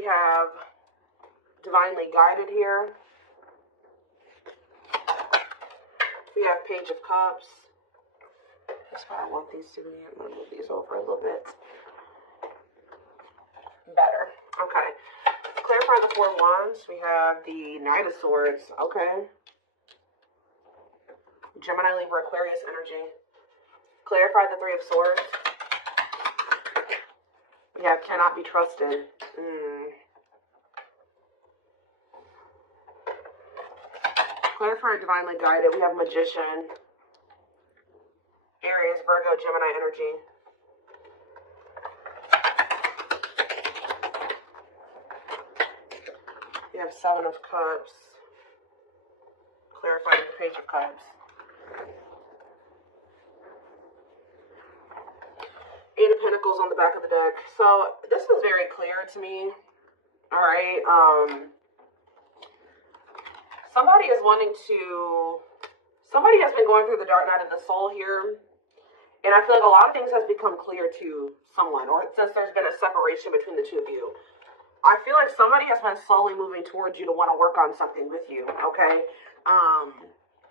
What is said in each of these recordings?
we have divinely guided here. We have Page of Cups. That's why I want these to be. I'm going to move these over a little bit. Better. Okay. Clarify the Four of Wands. We have the Knight of Swords. Okay. Gemini, Libra, Aquarius energy. Clarify the Three of Swords. We have cannot be trusted. Clarify divinely guided. We have Magician. Aries, Virgo, Gemini energy. We have Seven of Cups. Clarifying the Page of Cups. Eight of Pentacles on the back of the deck. So this is very clear to me. All right. Somebody has been going through the dark night of the soul here. And I feel like a lot of things has become clear to someone, or since there's been a separation between the two of you. I feel like somebody has been slowly moving towards you to want to work on something with you, okay?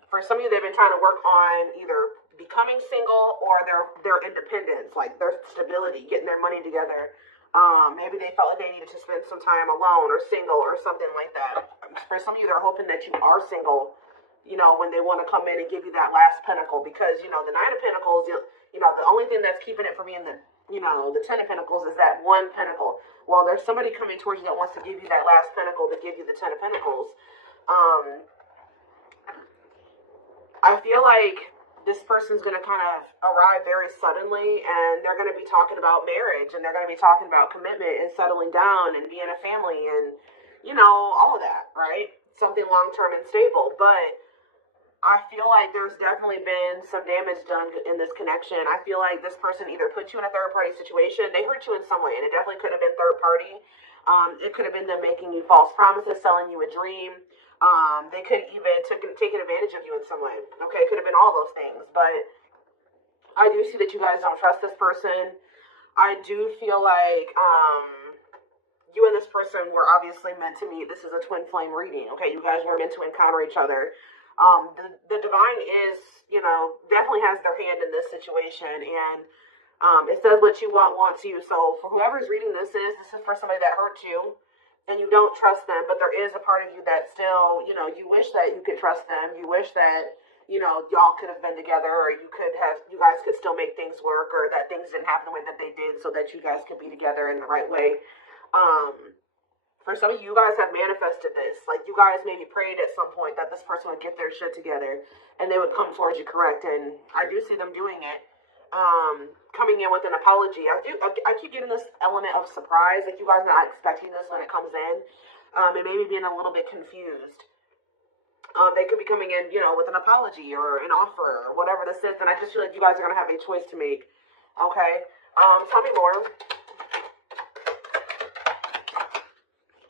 For some of you, they've been trying to work on either becoming single or their independence, like their stability, getting their money together. Maybe they felt like they needed to spend some time alone or single or something like that. For some of you, they're hoping that you are single, you know, when they want to come in and give you that last pentacle, because, you know, the Nine of Pentacles, you know, the only thing that's keeping it from being the, you know, the Ten of Pentacles is that one pentacle. Well, there's somebody coming towards you that wants to give you that last pentacle to give you the Ten of Pentacles. I feel like this person's going to kind of arrive very suddenly, and they're going to be talking about marriage, and they're going to be talking about commitment and settling down and being a family and, you know, all of that, right? Something long-term and stable. But I feel like there's definitely been some damage done in this connection. I feel like this person either put you in a third-party situation. They hurt you in some way, and it definitely could have been third-party. It could have been them making you false promises, selling you a dream. They could even taken advantage of you in some way. Okay, it could have been all those things. But I do see that you guys don't trust this person. I do feel like you and this person were obviously meant to meet. This is a twin flame reading. Okay, you guys were meant to encounter each other. The divine is, you know, definitely has their hand in this situation, and it says what you want wants you. So for whoever's reading this is for somebody that hurt you, and you don't trust them, but there is a part of you that still, you know, you wish that you could trust them. You wish that, you know, y'all could have been together, or you guys could still make things work, or that things didn't happen the way that they did so that you guys could be together in the right way. For some of you guys have manifested this. Like, you guys maybe prayed at some point that this person would get their shit together and they would come towards you correct. And I do see them doing it. Coming in with an apology. I keep getting this element of surprise. Like, you guys are not expecting this when it comes in. And maybe being a little bit confused. They could be coming in, you know, with an apology or an offer or whatever this is. And I just feel like you guys are going to have a choice to make. Okay. Tell me more.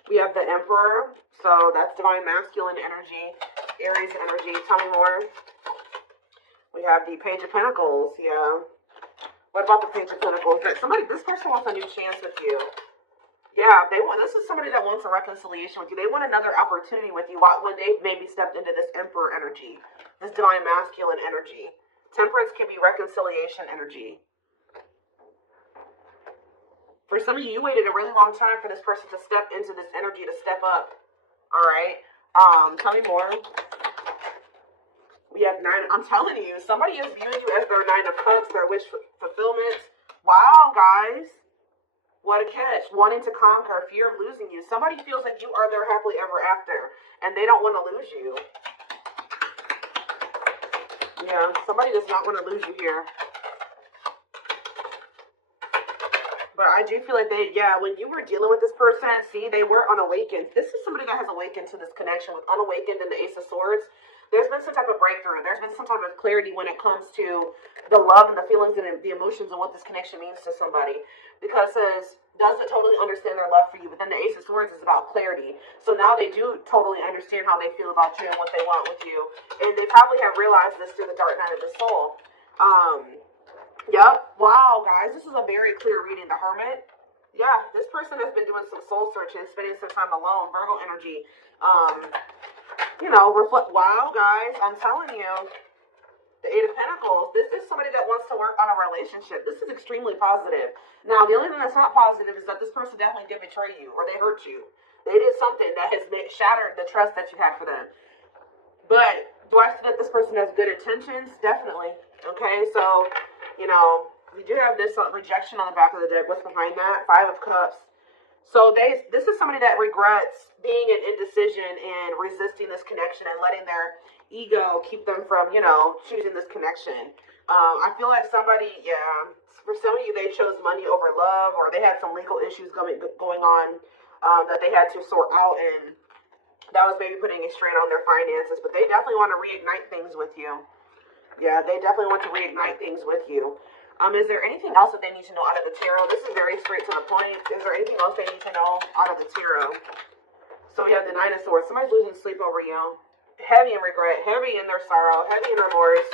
We have the Emperor, so that's divine masculine energy, Aries energy. Tell me more. We have the Page of Pentacles, yeah. What about the Page of Pentacles? This person wants a new chance with you. Yeah, this is somebody that wants a reconciliation with you. They want another opportunity with you when they maybe stepped into this Emperor energy, this divine masculine energy. Temperance can be reconciliation energy. For some of you, you waited a really long time for this person to step into this energy, to step up. All right. Tell me more. We have Nine. I'm telling you, somebody is viewing you as their Nine of Cups, their wish fulfillment. Wow, guys. What a catch. Wanting to conquer, fear of losing you. Somebody feels like you are their happily ever after, and they don't want to lose you. Yeah, somebody does not want to lose you here. But I do feel like when you were dealing with this person, see, they were unawakened. This is somebody that has awakened to this connection with unawakened and the Ace of Swords. There's been some type of breakthrough. There's been some type of clarity when it comes to the love and the feelings and the emotions and what this connection means to somebody. Because it says, doesn't totally understand their love for you. But then the Ace of Swords is about clarity. So now they do totally understand how they feel about you and what they want with you. And they probably have realized this through the dark night of the soul. Yep. Wow, guys. This is a very clear reading. The Hermit. Yeah, this person has been doing some soul searching, spending some time alone. Virgo energy. Um, reflect. Wow, guys, I'm telling you, the Eight of Pentacles. This is somebody that wants to work on a relationship. This is extremely positive. Now, the only thing that's not positive is that this person definitely did betray you, or they hurt you. They did something that has shattered the trust that you had for them. But do I see that this person has good intentions? Definitely. Okay, so, we do have this rejection on the back of the deck. What's behind that? Five of Cups. So this is somebody that regrets being in indecision and resisting this connection and letting their ego keep them from, choosing this connection. I feel like somebody, for some of you, they chose money over love, or they had some legal issues going on that they had to sort out, and that was maybe putting a strain on their finances. But they definitely want to reignite things with you. Yeah, they definitely want to reignite things with you. Is there anything else that they need to know out of the tarot? This is very straight to the point. Is there anything else they need to know out of the tarot? So we have the Nine of Swords. Somebody's losing sleep over you. Heavy in regret, heavy in their sorrow, heavy in remorse.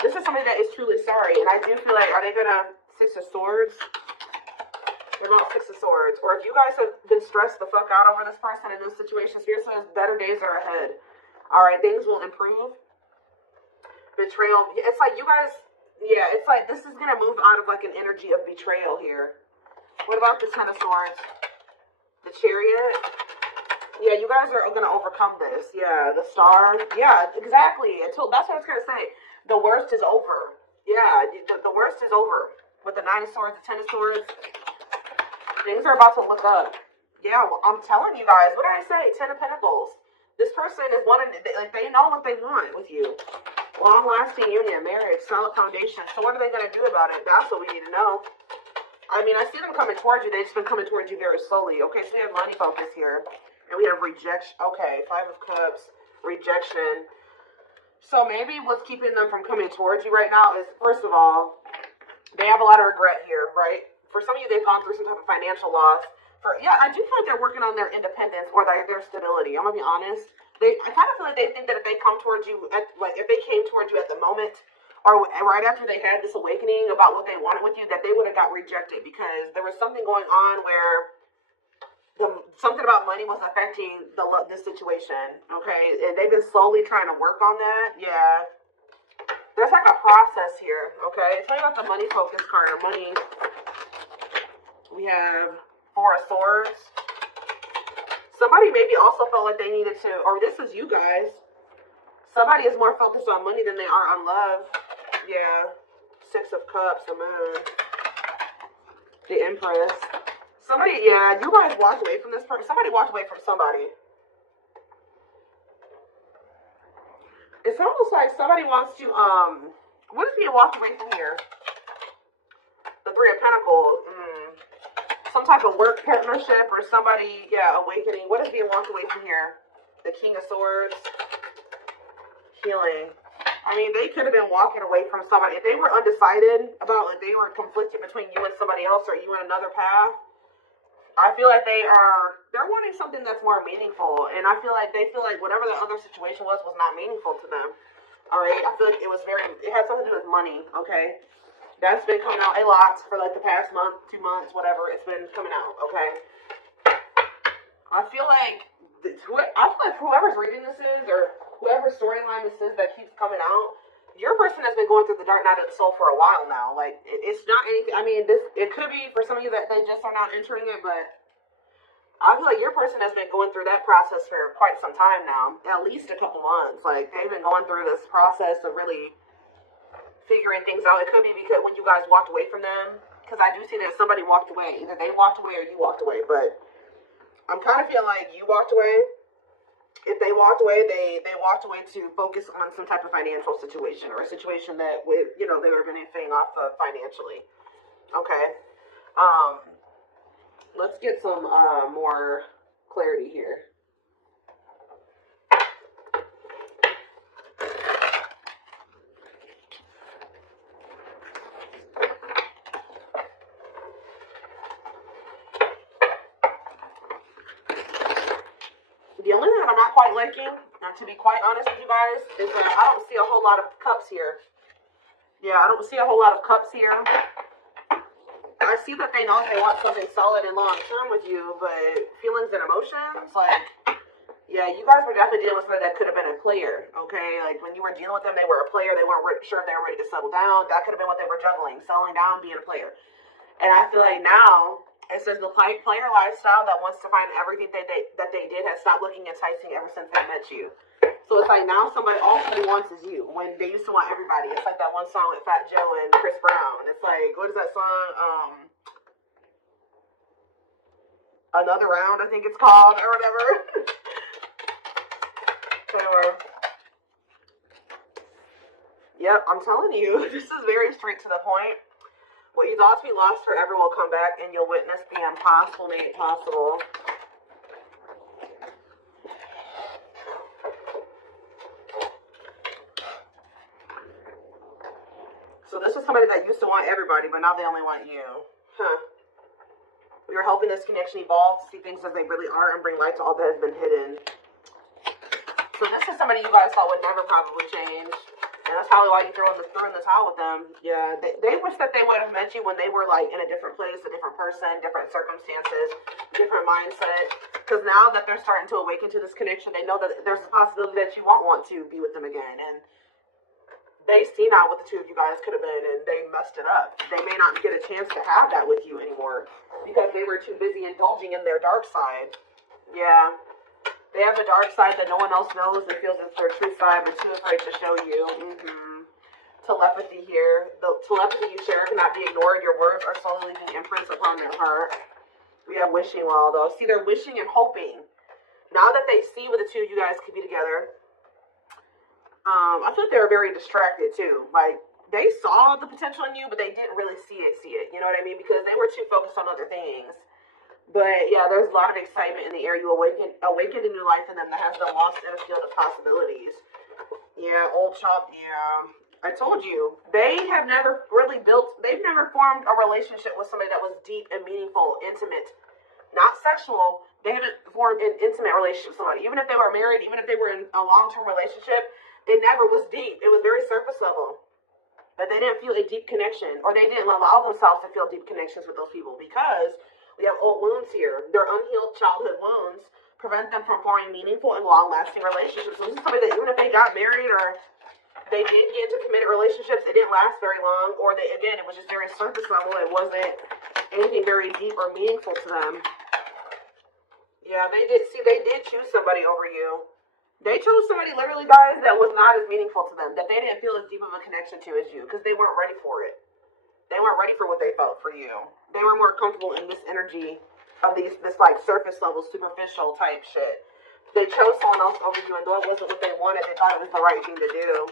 This is somebody that is truly sorry. And I do feel like, are they going to Six of Swords? They're about Six of Swords. Or if you guys have been stressed the fuck out over this person in this situation, Spirit says better days are ahead. All right, things will improve. Betrayal. It's like you guys... Yeah, it's like this is going to move out of like an energy of betrayal here. What about the Ten of Swords? The Chariot? Yeah, you guys are going to overcome this. Yeah, the Star. Yeah, exactly. That's what I was going to say. The worst is over. Yeah, the worst is over. With the Nine of Swords, the Ten of Swords, things are about to look up. Yeah, well, I'm telling you guys. What did I say? Ten of Pentacles. This person is wanting, like, they know what they want with you. Long-lasting union, marriage, solid foundation. So what are they going to do about it? That's what we need to know. I mean, I see them coming towards you. They've just been coming towards you very slowly. Okay, so we have money focus here. And we have rejection. Okay, Five of Cups, rejection. So maybe what's keeping them from coming towards you right now is, first of all, they have a lot of regret here, right? For some of you, they've gone through some type of financial loss. I do feel like they're working on their independence or their stability. I'm going to be honest. I kind of feel like they think that if they come towards you, if they came towards you at the moment, or right after they had this awakening about what they wanted with you, that they would have got rejected because there was something going on where something about money was affecting this situation. Okay, and they've been slowly trying to work on that. Yeah, there's like a process here. Okay, tell me about the money focus card or money. We have Four of Swords. Somebody maybe also felt like they needed to, or this is you guys. Somebody is more focused on money than they are on love. Yeah. Six of Cups, the Moon. The Empress. Somebody, yeah, you guys walked away from this person. Somebody walked away from somebody. It's almost like somebody wants to, what is being walked away from here? The Three of Pentacles. Some type of work partnership or somebody, awakening. What is being walked away from here? The King of Swords. Healing. I mean, they could have been walking away from somebody. If they were undecided about, if they were conflicted between you and somebody else or you and another path, I feel like they're wanting something that's more meaningful. And I feel like they feel like whatever the other situation was not meaningful to them. All right? I feel like it had something to do with money, okay? That's been coming out a lot for like the past month, 2 months, whatever. It's been coming out, okay? I feel like whoever's reading this is, or whoever storyline this is that keeps coming out, your person has been going through the dark night of the soul for a while now. Like, it's not anything. I mean, it could be for some of you that they just are not entering it, but I feel like your person has been going through that process for quite some time now, at least a couple months. Like, they've been going through this process of really figuring things out. It could be because when you guys walked away from them, because I do see that somebody walked away. Either they walked away or you walked away, but I'm kind of feeling like you walked away. If they walked away, they walked away to focus on some type of financial situation or a situation that they were benefiting off of financially. Okay. Let's get some more clarity here. The only thing that I'm not quite liking, and to be quite honest with you guys, is that I don't see a whole lot of cups here. Yeah, I don't see a whole lot of cups here. I see that they know they want something solid and long term with you, but feelings and emotions, like, yeah, you guys were definitely dealing with somebody that could have been a player, okay? Like, when you were dealing with them, they were a player. They weren't sure if they were ready to settle down. That could have been what they were juggling, settling down, being a player. And I feel like now, it says the player lifestyle that wants to find everything that they did has stopped looking enticing ever since they met you. So it's like now somebody all he wants is you. When they used to want everybody. It's like that one song with Fat Joe and Chris Brown. It's like, what is that song? Another Round, I think it's called, or whatever. Anyway. Yep, I'm telling you, this is very straight to the point. What you thought to be lost forever will come back, and you'll witness the impossible made possible. So this is somebody that used to want everybody, but now they only want you. Huh. We are helping this connection evolve to see things as they really are and bring light to all that has been hidden. So this is somebody you guys thought would never probably change. And that's probably why you threw in the towel with them. Yeah, they wish that they would have met you when they were like in a different place, a different person, different circumstances, different mindset. Because now that they're starting to awaken to this connection, they know that there's a possibility that you won't want to be with them again. And they see now what the two of you guys could have been, and they messed it up. They may not get a chance to have that with you anymore because they were too busy indulging in their dark side. Yeah. They have a dark side that no one else knows and feels it's their true side, but too afraid to show you. Telepathy here. The telepathy you share cannot be ignored. Your words are slowly leaving imprints upon their heart. We have wishing well, though. See, they're wishing and hoping. Now that they see what the two of you guys could be together, I feel like they were very distracted, too. Like, they saw the potential in you, but they didn't really see it. You know what I mean? Because they were too focused on other things. But yeah, there's a lot of excitement in the air. You awakened a new life in them that has been lost in a field of possibilities. Yeah, old chop. Yeah, I told you they've never formed a relationship with somebody that was deep and meaningful, intimate, not sexual. They haven't formed an intimate relationship with somebody. Even if they were married, even if they were in a long-term relationship, it never was deep. It was very surface level. But they didn't feel a deep connection, or they didn't allow themselves to feel deep connections with those people because we have old wounds here. Their unhealed childhood wounds prevent them from forming meaningful and long-lasting relationships. So this is somebody that even if they got married or they did get into committed relationships, it didn't last very long, or it was just very surface level. It wasn't anything very deep or meaningful to them. Yeah, they did choose somebody over you. They chose somebody, literally, guys, that was not as meaningful to them, that they didn't feel as deep of a connection to as you, because they weren't ready for it. They weren't ready for what they felt for you. They were more comfortable in this energy of this like surface level, superficial type shit. They chose someone else over you, and though it wasn't what they wanted, they thought it was the right thing to do.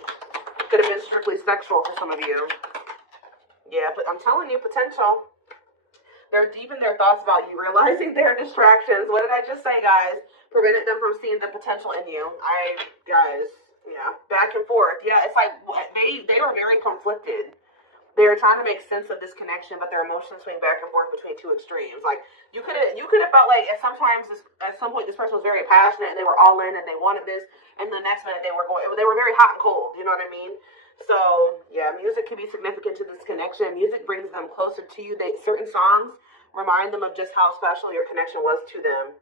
Could have been strictly sexual for some of you. Yeah, but I'm telling you, potential. They're deep in their thoughts about you, realizing their distractions. What did I just say, guys? Prevented them from seeing the potential in you. Back and forth. Yeah, it's like they were very conflicted. They were trying to make sense of this connection, but their emotions swing back and forth between two extremes. Like you could have felt like at some point this person was very passionate and they were all in and they wanted this, and the next minute they were very hot and cold. You know what I mean? So yeah, music can be significant to this connection. Music brings them closer to you. Certain songs remind them of just how special your connection was to them.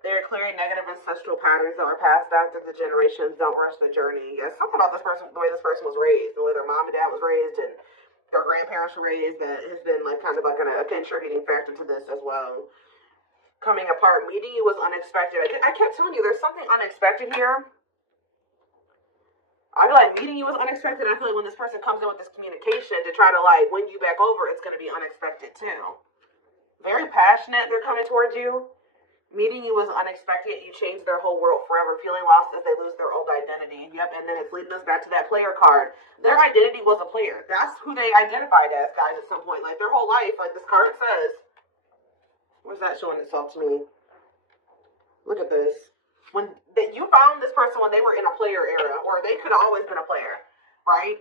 They are clearing negative ancestral patterns that were passed down through the generations. Don't rush the journey. Yeah, something about this person, the way this person was raised, the way their mom and dad was raised, and their grandparents were raised, that has been like kind of like a contributing factor to this as well. Coming apart, meeting you was unexpected. I kept telling you there's something unexpected here. I feel like meeting you was unexpected. I feel like when this person comes in with this communication to try to like win you back over, it's going to be unexpected too. Very passionate, they're coming towards you. Meeting you was unexpected. You changed their whole world forever, feeling lost as they lose their old identity. Yep, and then it's leading us back to that player card. Their identity was a player. That's who they identified as, guys, at some point. Like, their whole life, like this card says. Where's that showing itself to me? Look at this. You found this person when they were in a player era, or they could have always been a player, right?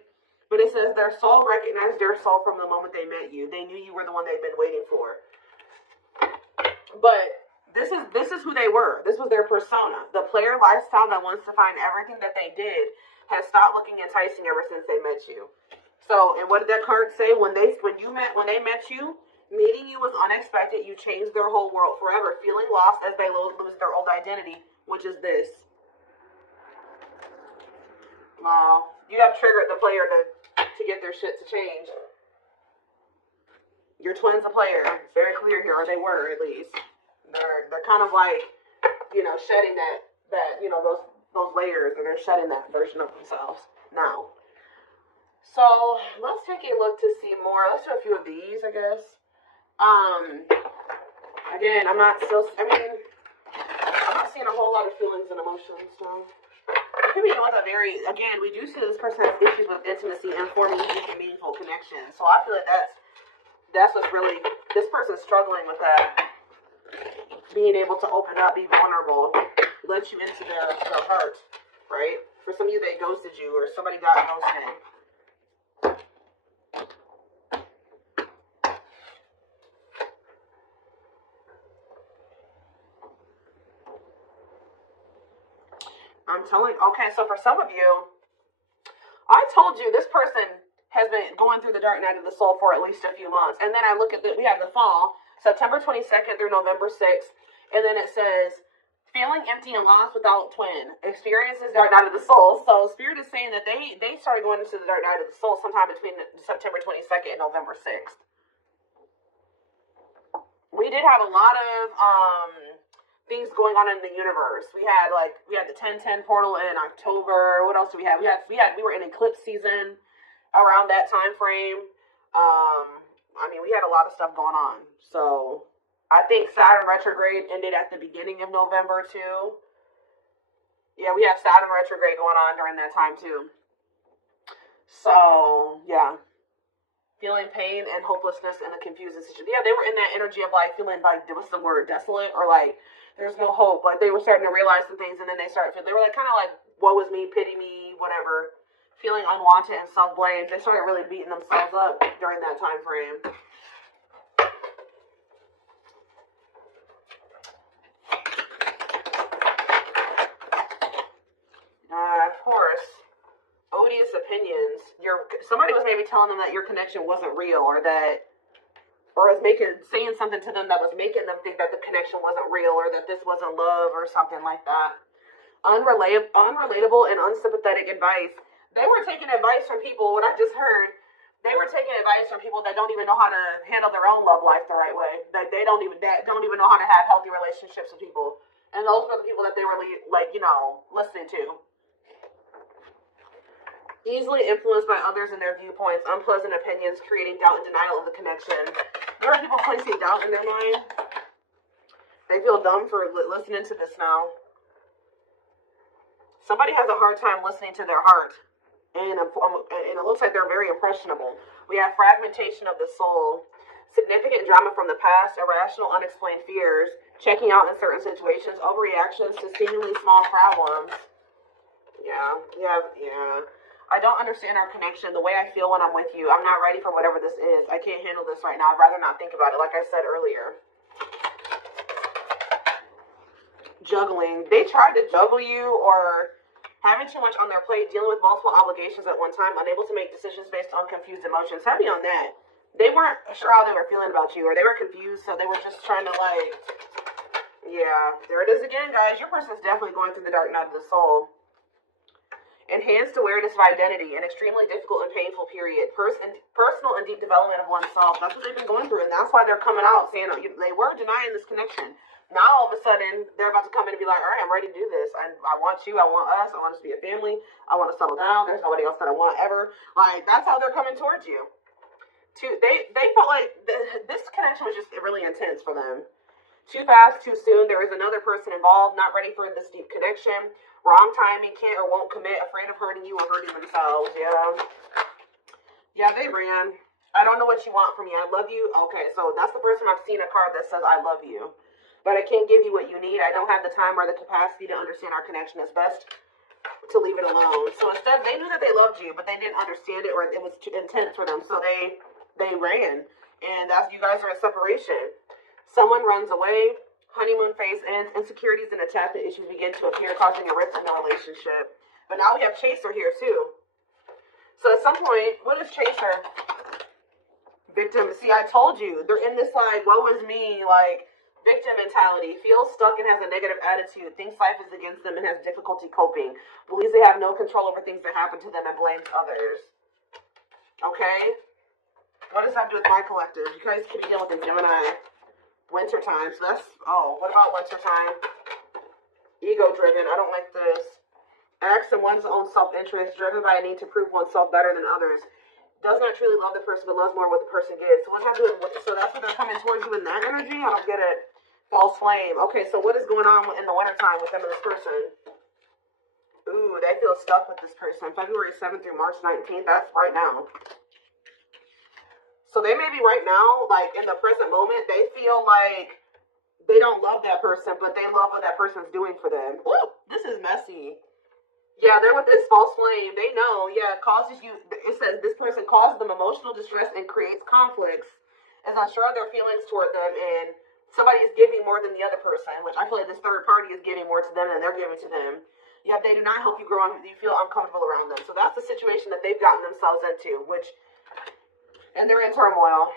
But it says their soul recognized their soul from the moment they met you. They knew you were the one they'd been waiting for. But this is who they were. This was their persona. The player lifestyle that wants to find everything that they did has stopped looking enticing ever since they met you. So, and what did that card say? When they met you, Meeting you was unexpected. You changed their whole world forever. Feeling lost as they lose their old identity, which is this. Wow. You have triggered the player to get their shit to change. Your twin's a player. It's very clear here, or they were at least. They're kind of like, shedding that those layers, and they're shedding that version of themselves now. So let's take a look to see more. Let's do a few of these, I guess. Again, I'm not seeing a whole lot of feelings and emotions. So it could be with again, we do see this person has issues with intimacy and forming deep and meaningful connections. So I feel like that's what's really, this person's struggling with that. Being able to open up, be vulnerable, let you into their heart, right? For some of you, they ghosted you, or somebody got ghosted. Okay, so for some of you, I told you this person has been going through the dark night of the soul for at least a few months. And then I look at we have the fall, September 22nd through November 6th. And then it says, feeling empty and lost without twin, experiences dark night of the soul. So Spirit is saying that they started going into the dark night of the soul sometime between September 22nd and November 6th. We did have a lot of things going on in the universe. We had the 1010 portal in October. What else do we have? We were in eclipse season around that time frame. We had a lot of stuff going on. So I think Saturn retrograde ended at the beginning of November too. Yeah, we have Saturn retrograde going on during that time too. So yeah, feeling pain and hopelessness in the confusing situation. Yeah, they were in that energy of feeling what's the word, desolate, or there's no hope. They were starting to realize some things, and then they were kind of woe is me, pity me, whatever. Feeling unwanted and self-blame. They started really beating themselves up during that time frame. Of course, odious opinions. Somebody was maybe telling them that your connection wasn't real, or was saying something to them that was making them think that the connection wasn't real, or that this wasn't love, or something like that. Unrelatable and unsympathetic advice. They were taking advice from people. What I just heard, they were taking advice from people that don't even know how to handle their own love life the right way. They don't even know how to have healthy relationships with people. And those were the people that they were listening to. Easily influenced by others and their viewpoints, unpleasant opinions, creating doubt and denial of the connection. There are people placing doubt in their mind. They feel dumb for listening to this now. Somebody has a hard time listening to their heart. And it looks like they're very impressionable. We have fragmentation of the soul, significant drama from the past, irrational, unexplained fears, checking out in certain situations, overreactions to seemingly small problems. Yeah. I don't understand our connection, the way I feel when I'm with you. I'm not ready for whatever this is. I can't handle this right now. I'd rather not think about it, like I said earlier. Juggling. They tried to juggle you, or having too much on their plate, dealing with multiple obligations at one time, unable to make decisions based on confused emotions. Heavy on that. They weren't sure how they were feeling about you, or they were confused, so they were just trying to yeah, there it is again, guys. Your person's definitely going through the dark night of the soul. Enhanced awareness of identity, an extremely difficult and painful period. Personal and deep development of oneself. That's what they've been going through, and that's why they're coming out saying they were denying this connection. Now all of a sudden they're about to come in and be like, all right, I'm ready to do this. I want you. I want us. I want us to be a family. I want to settle down. There's nobody else that I want ever. That's how they're coming towards you. They felt like this connection was just really intense for them. Too fast, too soon. There is another person involved, not ready for this deep connection. Wrong timing, can't or won't commit, afraid of hurting you or hurting themselves. Yeah, they ran. I don't know what you want from me. I love you. Okay, so that's the first time I've seen a card that says I love you. But I can't give you what you need. I don't have the time or the capacity to understand our connection. It's best to leave it alone. So instead, they knew that they loved you, but they didn't understand it, or it was too intense for them. So they ran. And that's, you guys are in separation. Someone runs away. Honeymoon phase ends. Insecurities and attachment issues begin to appear, causing a rift in the relationship. But now we have Chaser here too. So at some point, what is Chaser? Victim. See, I told you. They're in this, like, woe is me, like, victim mentality. Feels stuck and has a negative attitude. Thinks life is against them and has difficulty coping. Believes they have no control over things that happen to them and blames others. Okay? What does that do with my collective? You guys could be dealing with a Gemini. Wintertime. So that's, oh, what about wintertime? Ego-driven. I don't like this. Acts in one's own self-interest, driven by a need to prove oneself better than others. Does not truly love the person, but loves more what the person gives. So what's that doing? So that's what they're coming towards you in that energy? I don't get it. False flame. Okay, so what is going on in the wintertime with them and this person? Ooh, they feel stuck with this person. February 7th through March 19th. That's right now. So they may be right now, like in the present moment, they feel like they don't love that person, but they love what that person's doing for them. Ooh, this is messy. Yeah, they're with this false flame. They know, yeah, it causes you, it says this person causes them emotional distress and creates conflicts, is unsure of their feelings toward them, and somebody is giving more than the other person, which I feel like this third party is giving more to them than they're giving to them. Yet they do not help you grow and you feel uncomfortable around them. So that's the situation that they've gotten themselves into, and they're in turmoil.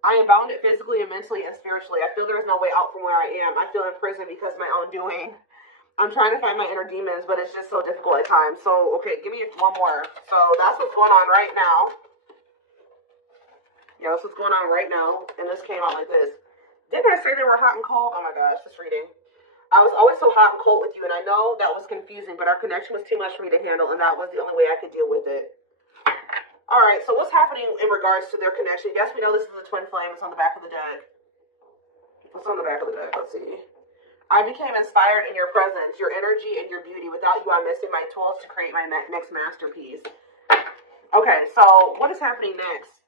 I am bounded physically and mentally and spiritually. I feel there is no way out from where I am. I feel in prison because of my own doing. I'm trying to find my inner demons, but it's just so difficult at times. So, okay, give me one more. So that's what's going on right now. Yeah, that's what's going on right now. And this came out like this. Didn't I say they were hot and cold? Oh my gosh, this reading. I was always so hot and cold with you, and I know that was confusing, but our connection was too much for me to handle, and that was the only way I could deal with it. Alright, so what's happening in regards to their connection? Yes, we know this is a twin flame. It's on the back of the deck. What's on the back of the deck? Let's see. I became inspired in your presence, your energy, and your beauty. Without you, I'm missing my tools to create my next masterpiece. Okay, so what is happening next?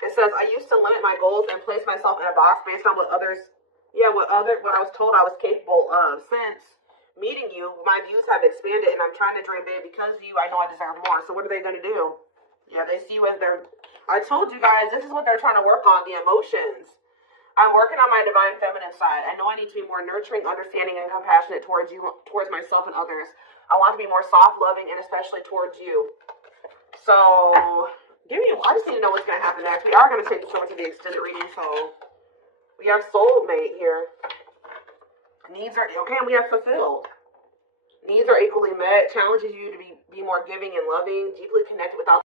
It says, I used to limit my goals and place myself in a box based on what others, what I was told I was capable of. Since meeting you, my views have expanded, and I'm trying to dream big. Because of you, I know I deserve more. So what are they going to do? Yeah, they see you as their... I told you guys, this is what they're trying to work on, the emotions. I'm working on my divine feminine side. I know I need to be more nurturing, understanding, and compassionate towards you, towards myself and others. I want to be more soft, loving, and especially towards you. So, I just need to know what's going to happen next. We are going to take this over to the extended reading, so we have soulmate here. Needs are, okay, and we have fulfilled. Needs are equally met, challenges you to be more giving and loving, deeply connected without...